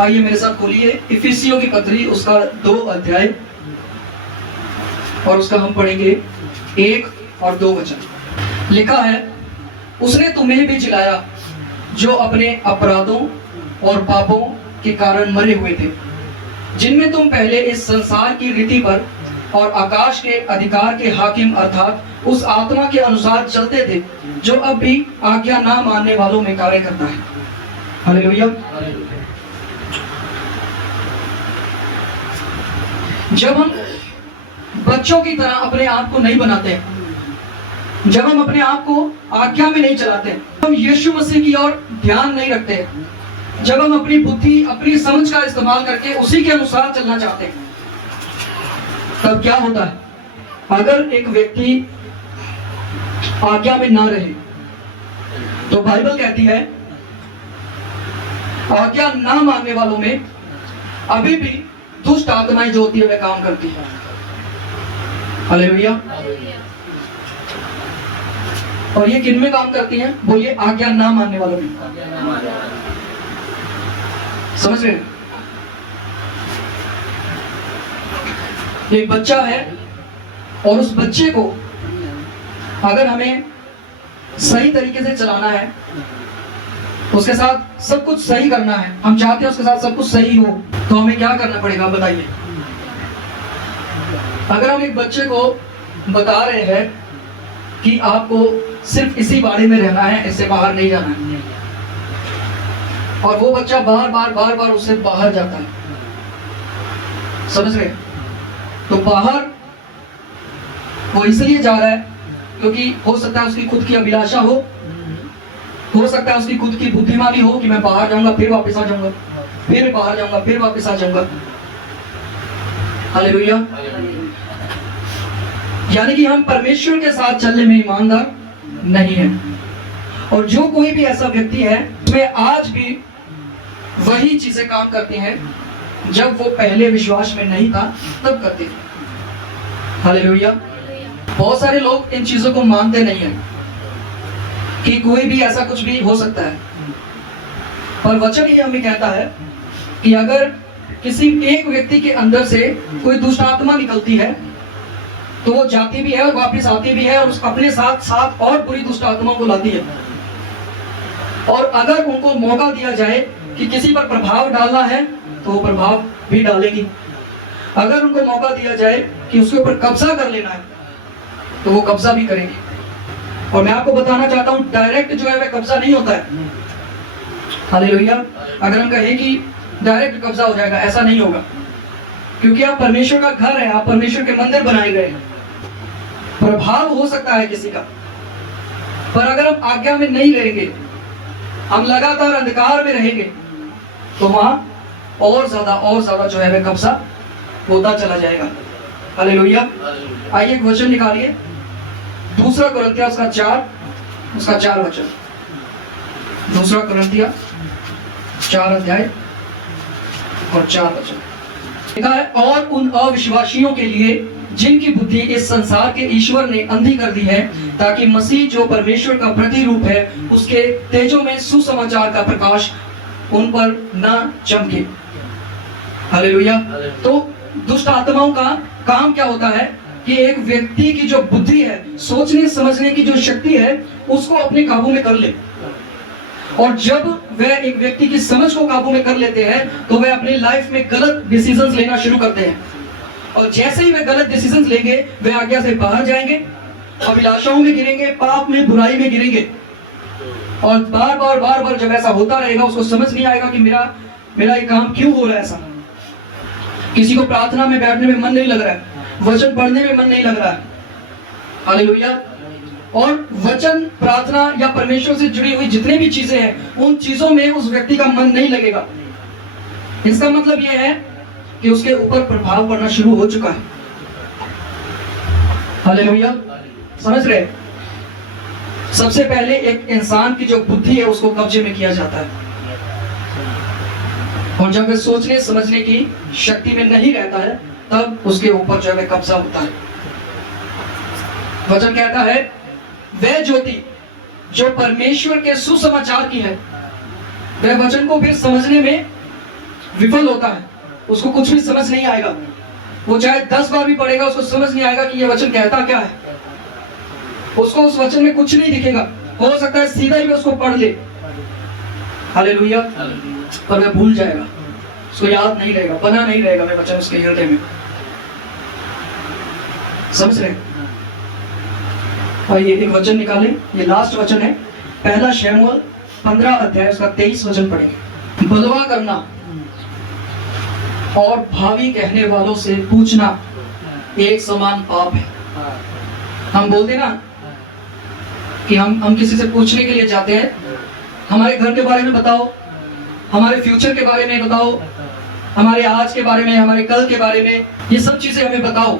आइए मेरे साथ खोलिए इफिसियों की पत्री उसका 2 अध्याय और उसका हम पढ़ेंगे 1 और 2 वचन। लिखा है, उसने तुम्हें भी जिलाया जो अपने अपराधों और पापों के कारण मरे हुए थे, जिनमें तुम पहले इस संसार की रीति पर और आकाश के अधिकार के हाकिम अर्थात उस आत्मा के अनुसार चलते थे जो अब भी आज्ञा ना मानने वालों में कार्य करता है। हालेलुया। जब हम बच्चों की तरह अपने आप को नहीं बनाते, जब हम अपने आप को आज्ञा में नहीं चलाते, हम यीशु मसीह की ओर ध्यान नहीं रखते, जब हम अपनी बुद्धि अपनी समझ का इस्तेमाल करके उसी के अनुसार चलना चाहते हैं, तब क्या होता है? अगर एक व्यक्ति आज्ञा में ना रहे तो बाइबल कहती है आज्ञा ना मानने वालों में अभी भी दुष्ट आत्माएं जो होती है वे काम करती है। हालेलुया। और ये किन में काम करती हैं? बोलिए, आज्ञा ना मानने वालों में। समझ रहे हैं? एक बच्चा है और उस बच्चे को अगर हमें सही तरीके से चलाना है, उसके साथ सब कुछ सही करना है, हम चाहते हैं उसके साथ सब कुछ सही हो, तो हमें क्या करना पड़ेगा बताइए? अगर हम एक बच्चे को बता रहे हैं कि आपको सिर्फ इसी बाड़े में रहना है, इससे बाहर नहीं जाना है, और वो बच्चा बार बार उससे बाहर जाता है, समझ रहे? तो बाहर वो इसलिए जा रहा है क्योंकि हो सकता है उसकी खुद की अभिलाषा हो सकता है उसकी खुद की बुद्धिमानी हो कि मैं बाहर जाऊंगा फिर वापस आ जाऊंगा, फिर बाहर जाऊंगा फिर वापस आ जाऊंगा। हालेलुया। यानी कि हम परमेश्वर के साथ चलने में ईमानदार नहीं है। और जो कोई भी ऐसा व्यक्ति है वे आज भी वही चीजें काम करते हैं जब वो पहले विश्वास में नहीं था तब करते थे। हालेलुया। बहुत सारे लोग इन चीजों को मानते नहीं है कि कोई भी ऐसा कुछ भी हो सकता है, पर वचन ही हमें कहता है कि अगर किसी एक व्यक्ति के अंदर से कोई दुष्ट आत्मा निकलती है तो वो जाती भी है और वापस आती भी है और अपने साथ साथ और बुरी दुष्ट आत्मा को लाती है। और अगर उनको मौका दिया जाए कि किसी पर प्रभाव डालना है तो वो प्रभाव भी डालेगी, अगर उनको मौका दिया जाए कि उसके ऊपर कब्जा कर लेना है तो वो कब्जा भी करेंगे। और मैं आपको बताना चाहता हूं डायरेक्ट जो है वह कब्जा नहीं होता है। हालेलुया। अगर हम कहें कि डायरेक्ट कब्जा हो जाएगा, ऐसा नहीं होगा, क्योंकि आप परमेश्वर का घर है, आप परमेश्वर के मंदिर बनाए गए हैं। प्रभाव हो सकता है किसी का, पर अगर हम आज्ञा में नहीं रहेंगे, हम लगातार अंधकार में रहेंगे, तो वहां और ज्यादा जो है वह कब्जा होता चला जाएगा। हालेलुया। आइए एक वचन निकालिए, 2 कुरिन्थिया उसका 4 वचन। 2 कुरिन्थिया 4 अध्याय और 4 वचन लिखा है, और उन अविश्वासियों के लिए जिनकी बुद्धि इस संसार के ईश्वर ने अंधी कर दी है, ताकि मसीह जो परमेश्वर का प्रतिरूप है उसके तेजों में सुसमाचार का प्रकाश उन पर न चमके। हालेलुया। तो दुष्ट आत्माओं का काम क्या होता है कि एक व्यक्ति की जो बुद्धि है, सोचने समझने की जो शक्ति है, उसको अपने काबू में कर ले। और जब वह एक व्यक्ति की समझ को काबू में कर लेते हैं तो वह अपनी लाइफ में गलत डिसीजंस लेना शुरू करते हैं, और जैसे ही वे गलत डिसीजंस लेंगे वे आज्ञा से बाहर जाएंगे, अभिलाषाओं में गिरेंगे, पाप में बुराई में गिरेंगे। और बार बार जब ऐसा होता रहेगा उसको समझ नहीं आएगा कि मेरा ये काम क्यों हो रहा है ऐसा। किसी को प्रार्थना में बैठने में मन नहीं लग रहा है, वचन पढ़ने में मन नहीं लग रहा है। हालेलुया। और वचन, प्रार्थना या परमेश्वर से जुड़ी हुई जितनी भी चीजें हैं उन चीजों में उस व्यक्ति का मन नहीं लगेगा। इसका मतलब यह है कि उसके ऊपर प्रभाव पड़ना शुरू हो चुका है। हालेलुया। समझ रहे? सबसे पहले एक इंसान की जो बुद्धि है उसको कब्जे में किया जाता है, और जब वह सोचने समझने की शक्ति में नहीं रहता है तब उसके ऊपर जो है कब्जा होता है। वचन कहता है, वह ज्योति जो परमेश्वर के सुसमाचार की है, वह वचन को फिर समझने में विफल होता है, उसको कुछ भी समझ नहीं आएगा। वो चाहे 10 बार भी पढ़ेगा, उसको समझ नहीं आएगा कि ये वचन कहता क्या है। उसको उस वचन में कुछ नहीं दिखेगा। हो सकता है सीधा ही उसको पढ़ ले, हालेलुया, पर वह भूल जाएगा, उसको याद नहीं रहेगा, बना नहीं रहेगा मैं वचन उसके हृदय में। समझ रहे? आइए एक वचन निकालें, ये लास्ट वचन है, पहला शमूएल 15 अध्याय उसका 23 वचन पढ़ेंगे। बलवा करना और भावी कहने वालों से पूछना एक समान पाप है। हम बोलते ना कि हम किसी से पूछने के लिए जाते हैं, हमारे घर के बारे में बताओ, हमारे फ्यूचर के बारे में बताओ, हमारे आज के बारे में, हमारे कल के बारे में, ये सब चीजें हमें बताओ।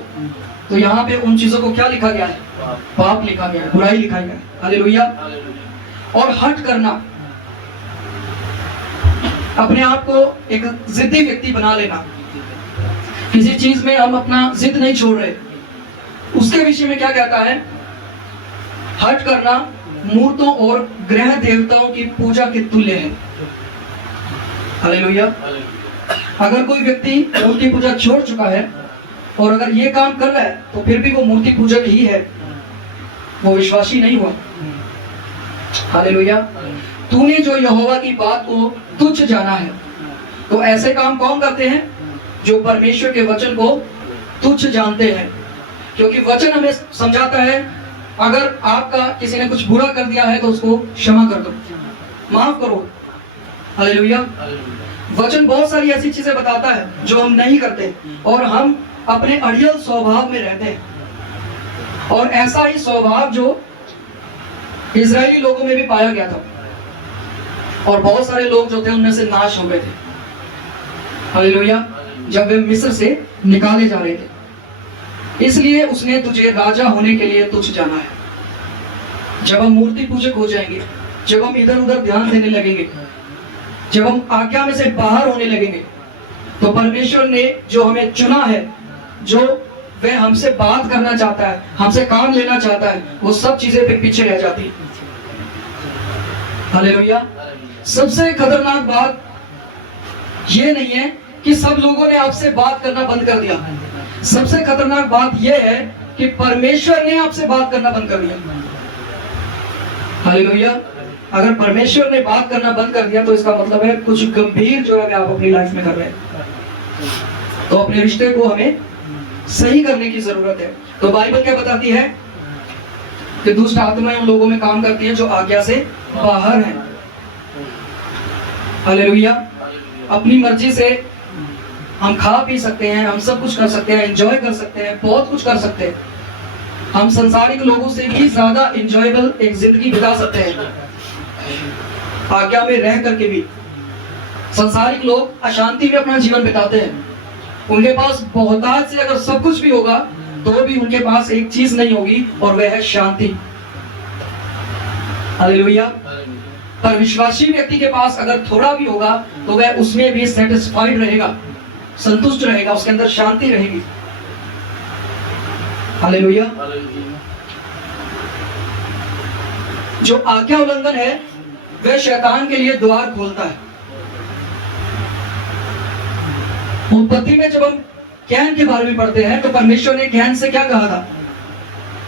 तो यहाँ पे उन चीजों को क्या लिखा गया है? पाप लिखा गया है, बुराई लिखा गया है। हालेलुया। और हट करना, अपने आप को एक जिद्दी व्यक्ति बना लेना, किसी चीज में हम अपना जिद नहीं छोड़ रहे। उसके विषय में क्या कहता है? हट करना मूर्तों और ग्रह देवताओं की पूजा के तुल्य है। हालेलुया। अगर कोई व्यक्ति मूर्ति पूजा छोड़ चुका है और अगर ये काम कर रहा है तो फिर भी वो मूर्ति पूजक ही है, वो विश्वासी नहीं हुआ। हालेलुया। तूने जो यहोवा की बात को तुच्छ जाना है, तो ऐसे काम कौन करते हैं? जो परमेश्वर के वचन को तुच्छ जानते हैं। क्योंकि वचन हमें समझाता है, अगर आपका किसी ने कुछ बुरा कर दिया है तो उसको क्षमा कर दो, माफ करो। हालेलुया। वचन बहुत सारी ऐसी चीजें बताता है जो हम नहीं करते और हम अपने अड़ियल स्वभाव में रहते हैं। और ऐसा ही स्वभाव जो इजरायली लोगों में भी पाया गया था, और बहुत सारे लोग जो थे उनमें से नाश हो गए थे। हालेलुया। जब वे मिस्र से निकाले जा रहे थे, इसलिए उसने तुझे राजा होने के लिए तुच्छ जाना है। जब हम मूर्ति पूजक हो जाएंगे, जब हम इधर उधर ध्यान देने लगेंगे, जब हम आज्ञा में से बाहर होने लगेंगे, तो परमेश्वर ने जो हमें चुना है, जो वह हमसे बात करना चाहता है, हमसे काम लेना चाहता है, वो सब चीजें फिर पीछे रह जाती। हालेलुया। सबसे खतरनाक बात ये नहीं है कि सब लोगों ने आपसे बात करना बंद कर दिया। सबसे खतरनाक बात यह है कि परमेश्वर ने आपसे बात करना बंद कर दिया। हालेलुया। अगर परमेश्वर ने बात करना बंद कर दिया तो इसका मतलब है कुछ गंभीर जो है आप अपनी लाइफ में कर रहे हैं। तो अपने रिश्ते को हमें सही करने की जरूरत है। तो बाइबल क्या बताती है कि दुष्ट आत्माएं उन लोगों में काम करती हैं जो आज्ञा से बाहर हैं। हालेलुया। अपनी मर्जी से हम खा पी सकते हैं, हम सब कुछ कर सकते हैं, एंजॉय कर सकते हैं, बहुत कुछ कर सकते हैं। हम संसारिक लोगों से भी ज्यादा एंजॉयबल एक जिंदगी बिता सकते हैं, आज्ञा में रह करके भी। संसारिक लोग अशांति में अपना जीवन बिताते हैं। उनके पास बहुतायत से अगर सब कुछ भी होगा तो भी उनके पास एक चीज नहीं होगी, और वह है शांति। हालेलुया। पर विश्वासी व्यक्ति के पास अगर थोड़ा भी होगा तो वह उसमें भी सेटिस्फाइड रहेगा, संतुष्ट रहेगा, उसके अंदर शांति रहेगी। हालेलुया। जो आज्ञा उल्लंघन है वह शैतान के लिए द्वार खोलता है। उत्पत्ति में जब हम कैन के बारे में पढ़ते हैं तो परमेश्वर ने कैन से क्या कहा था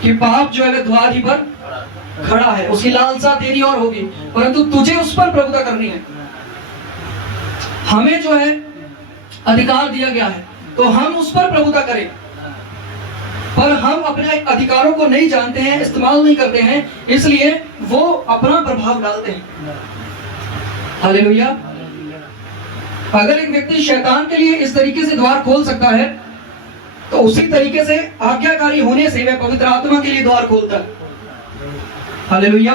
कि पाप जो है द्वार ही पर खड़ा है, उसकी लालसा तेरी और होगी, परंतु तुझे उस पर प्रभुता करनी है। हमें जो है अधिकार दिया गया है तो हम उस पर प्रभुता करें, पर हम अपने अधिकारों को नहीं जानते हैं, इस्तेमाल नहीं करते हैं, इसलिए वो अपना प्रभाव डालते हैं। हालेलुया। अगर एक व्यक्ति शैतान के लिए इस तरीके से द्वार खोल सकता है तो उसी तरीके से आज्ञाकारी होने से वह पवित्र आत्मा के लिए द्वार खोलता है। हालेलुया।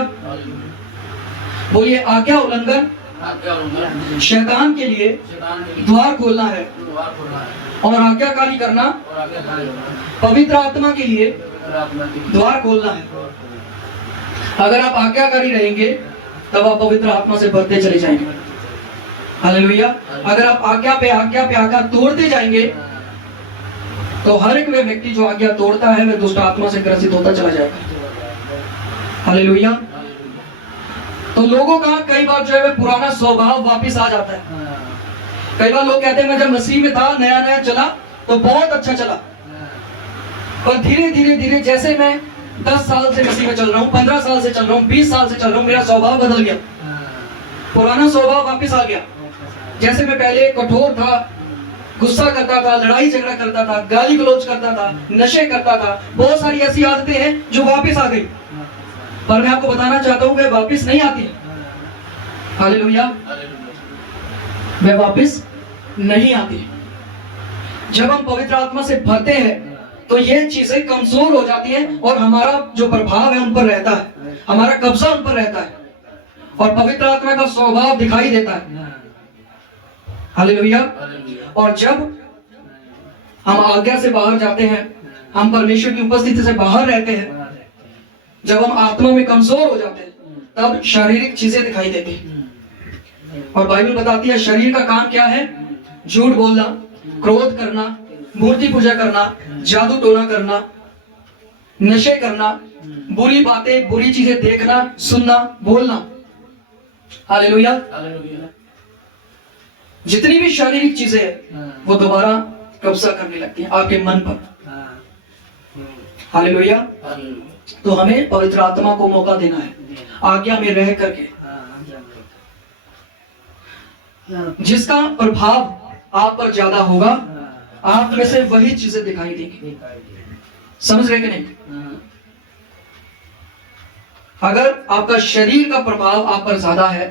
बोलिए, आज्ञा उल्लंघन शैतान के लिए द्वार खोलना है और आज्ञाकारी करना पवित्र आत्मा के लिए द्वार खोलना है। अगर आप आज्ञाकारी रहेंगे तब आप पवित्र आत्मा से बढ़ते चले जाएंगे। हालेलुया। अगर आप आज्ञा पे आज्ञा तोड़ते जाएंगे तो हर एक व्यक्ति जो आज्ञा तोड़ता है वह दुष्ट आत्मा से ग्रसित होता चला जाएगा। हालेलुया। तो लोगों का कई बार जो है पुराना स्वभाव वापस आ जाता है कई बार लोग कहते हैं मैं जब मसीह में था, नया नया चला तो बहुत अच्छा चला, पर धीरे धीरे धीरे जैसे मैं 10 साल से मसीह में चल रहा हूँ, 15 साल से चल रहा हूँ, 20 साल से चल रहा हूँ, मेरा स्वभाव बदल गया, पुराना स्वभाव वापस आ गया। जैसे मैं पहले कठोर था, गुस्सा करता था, लड़ाई झगड़ा करता था, गाली गलौज करता था, नशे करता था, बहुत सारी ऐसी आदतें हैं जो वापस आ गई। पर मैं आपको बताना चाहता हूँ वे वापस नहीं आती। हालेलुया, वे वापस नहीं आती। जब हम पवित्र आत्मा से भरते हैं तो ये चीजें कमजोर हो जाती हैं और हमारा जो प्रभाव है उन पर रहता है, हमारा कब्जा उन पर रहता है और पवित्र आत्मा का स्वभाव दिखाई देता है। हालेलुया। और जब हम आज्ञा से बाहर जाते हैं, हम परमेश्वर की उपस्थिति से बाहर रहते हैं, जब हम आत्मा में कमजोर हो जाते हैं, तब शारीरिक चीजें दिखाई देती हैं। और बाइबल बताती है शरीर का काम क्या है? झूठ बोलना, क्रोध करना, मूर्ति पूजा करना, जादू टोना करना, नशे करना, बुरी बातें, बुरी चीजें देखना, सुनना, बोलना। हालेलुया। जितनी भी शारीरिक चीजें हैं वो दोबारा कब्जा करने लगती हैं आपके मन पर। हालेलुया। तो हमें पवित्र आत्मा को मौका देना है, आज्ञा में रह करके, जिसका प्रभाव आप पर ज्यादा होगा, आप में से वही चीजें दिखाई देंगी। समझ रहे कि नहीं? अगर आपका शरीर का प्रभाव आप पर ज्यादा है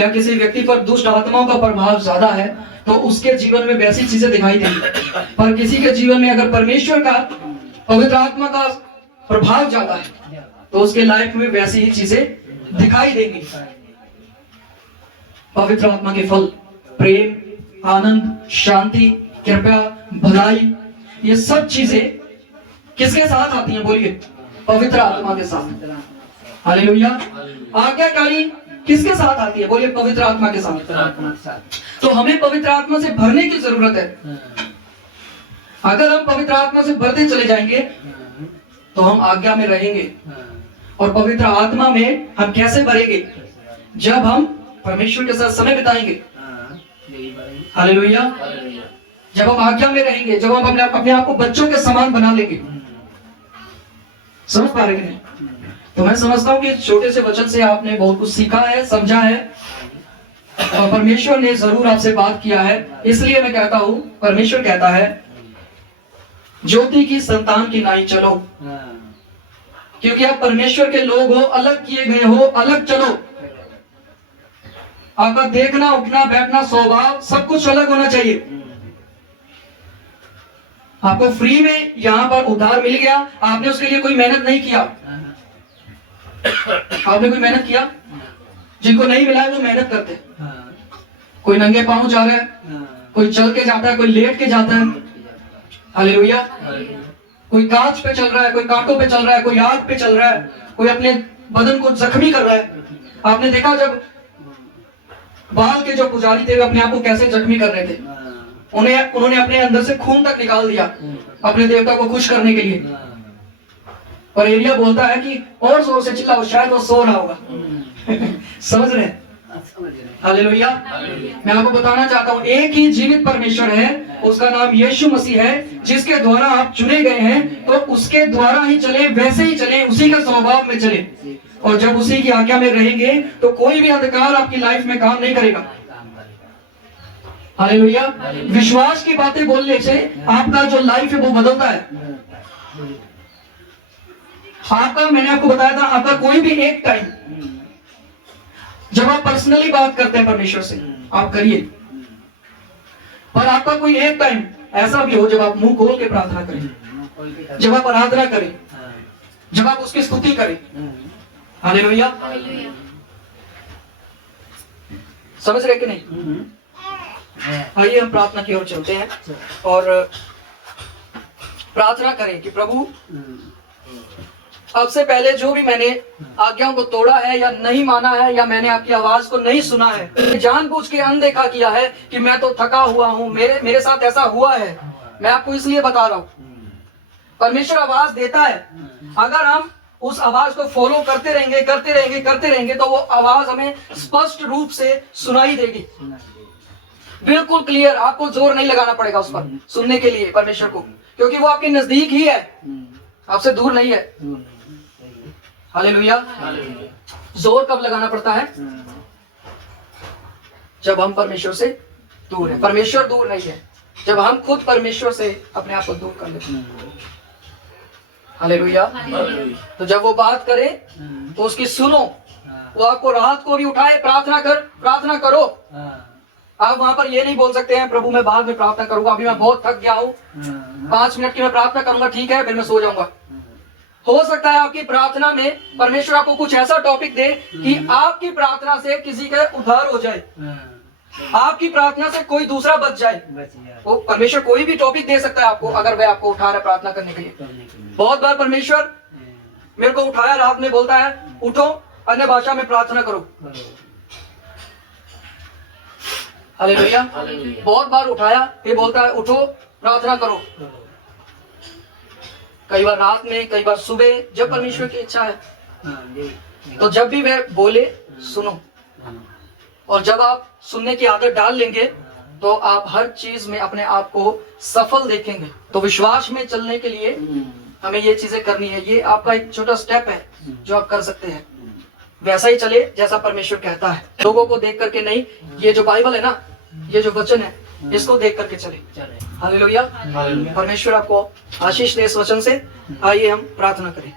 या किसी व्यक्ति पर दुष्ट आत्माओं का प्रभाव ज्यादा है तो उसके जीवन में वैसी चीजें दिखाई देंगी। पर किसी के जीवन में अगर परमेश्वर का, पवित्र आत्मा का प्रभाव ज्यादा है तो उसके लाइफ में वैसी ही चीजें दिखाई देंगी। पवित्र आत्मा के फल प्रेम, आनंद, शांति, कृपा, भलाई, ये सब चीजें किसके साथ आती हैं? बोलिए, पवित्र आत्मा के साथ। हालेलुया। आज्ञाकारी किसके साथ आती है? बोलिए, पवित्र आत्मा के साथ। तो हमें पवित्र आत्मा से भरने की जरूरत है। अगर हम पवित्र आत्मा से भरते चले जाएंगे तो हम आज्ञा में रहेंगे। और पवित्र आत्मा में हम कैसे भरेंगे? जब हम परमेश्वर के साथ समय बिताएंगे। हालेलुया। जब हम आज्ञा में रहेंगे, जब हम अपने आप को बच्चों के समान बना लेंगे। समझ पा रहे कि नहीं? तो मैं समझता हूं कि छोटे से वचन से आपने बहुत कुछ सीखा है, समझा है और परमेश्वर ने जरूर आपसे बात किया है। इसलिए मैं कहता हूं, परमेश्वर कहता है ज्योति की संतान की नाई चलो, क्योंकि आप परमेश्वर के लोग हो, अलग किए गए हो, अलग चलो। आपका देखना, उठना, बैठना, स्वभाव सब कुछ अलग होना चाहिए। आपको फ्री में यहां पर उद्धार मिल गया, आपने उसके लिए कोई मेहनत नहीं किया। आपने कोई मेहनत किया? जिनको नहीं मिला है वो मेहनत करते हैं। कोई नंगे पांव जा रहा है, कोई चल के जाता है, कोई लेट के जाता है। हालेलुया। कोई कांच पे चल रहा है, कोई कांटों पे चल रहा है, कोई आग पे चल रहा है, कोई अपने बदन को जख्मी कर रहा है। आपने देखा जब बाल के जो पुजारी थे वे अपने आप को कैसे जख्मी कर रहे थे? उन्होंने अपने अंदर से खून तक निकाल दिया अपने देवता को खुश करने के लिए। और एलिया बोलता है कि और जोर से चिल्लाओ, शायद वो सो रहा होगा। समझ रहे? हालेलुया। मैं आपको बताना चाहता हूं, एक ही जीवित परमेश्वर है, उसका नाम यीशु मसीह है, जिसके द्वारा आप चुने गए हैं। तो उसके द्वारा ही चले, वैसे ही चले, उसी के स्वभाव में चले। और जब उसी की आज्ञा में रहेंगे तो कोई भी अंधकार आपकी लाइफ में काम नहीं करेगा। हालेलुया। विश्वास की बातें बोलने से आपका जो लाइफ है वो बदलता है। आपका, मैंने आपको बताया था, आपका कोई भी एक टाइम जब आप पर्सनली बात करते हैं परमेश्वर से, आप करिए। पर आपका कोई एक टाइम ऐसा भी हो जब आप मुंह खोल के प्रार्थना करें, जब आप आराधना करें, जब आप उसकी स्तुति करें। हालेलुया। समझ रहे कि नहीं? आइए हम प्रार्थना की ओर चलते हैं और प्रार्थना करें कि प्रभु, अब से पहले जो भी मैंने आज्ञाओं को तोड़ा है या नहीं माना है, या मैंने आपकी आवाज को नहीं सुना है, जानबूझ के अनदेखा किया है कि मैं तो थका हुआ हूं, मेरे साथ ऐसा हुआ है, मैं आपको इसलिए बता रहा हूं। परमेश्वर आवाज देता है, अगर हम उस आवाज को फॉलो करते रहेंगे तो वो आवाज हमें स्पष्ट रूप से सुनाई देगी। बिल्कुल क्लियर, आपको जोर नहीं लगाना पड़ेगा उस पर सुनने के लिए परमेश्वर को, क्योंकि वो आपके नजदीक ही है, आपसे दूर नहीं है। हालेलुया। जोर कब लगाना पड़ता है? जब हम परमेश्वर से दूर है। परमेश्वर दूर नहीं है, जब हम खुद परमेश्वर से अपने आप को दूर कर लेते हैं। हालेलुया। तो जब वो बात करे तो उसकी सुनो, वो आपको राहत को भी उठाए। प्रार्थना करो। आप वहां पर ये नहीं बोल सकते हैं प्रभु मैं बाद में प्रार्थना करूंगा, अभी मैं बहुत थक गया हूँ, 5 मिनट की मैं प्रार्थना करूंगा, ठीक है, फिर मैं सो जाऊंगा। हो सकता है आपकी प्रार्थना में परमेश्वर आपको कुछ ऐसा टॉपिक दे कि आपकी प्रार्थना से किसी का उद्धार हो जाए, आपकी प्रार्थना से कोई दूसरा बच जाए। वो परमेश्वर कोई भी टॉपिक दे सकता है आपको, अगर वह आपको उठा रहा है प्रार्थना करने के लिए। बहुत बार परमेश्वर मेरे को उठाया, रात में बोलता है उठो अन्य भाषा में प्रार्थना करो। हालेलुया। बहुत बार उठाया, ये बोलता है उठो प्रार्थना करो। कई बार रात में, कई बार सुबह, जब परमेश्वर की इच्छा है। तो जब भी वह बोले सुनो, और जब आप सुनने की आदत डाल लेंगे तो आप हर चीज में अपने आप को सफल देखेंगे। तो विश्वास में चलने के लिए हमें ये चीजें करनी है। ये आपका एक छोटा स्टेप है जो आप कर सकते हैं। वैसा ही चले जैसा परमेश्वर कहता है, लोगों को देख करके नहीं। ये जो बाइबल है ना, ये जो वचन है, इसको देख करके चले। हालेलुया। परमेश्वर आपको आशीष दे इस वचन से। आइए हम प्रार्थना करें।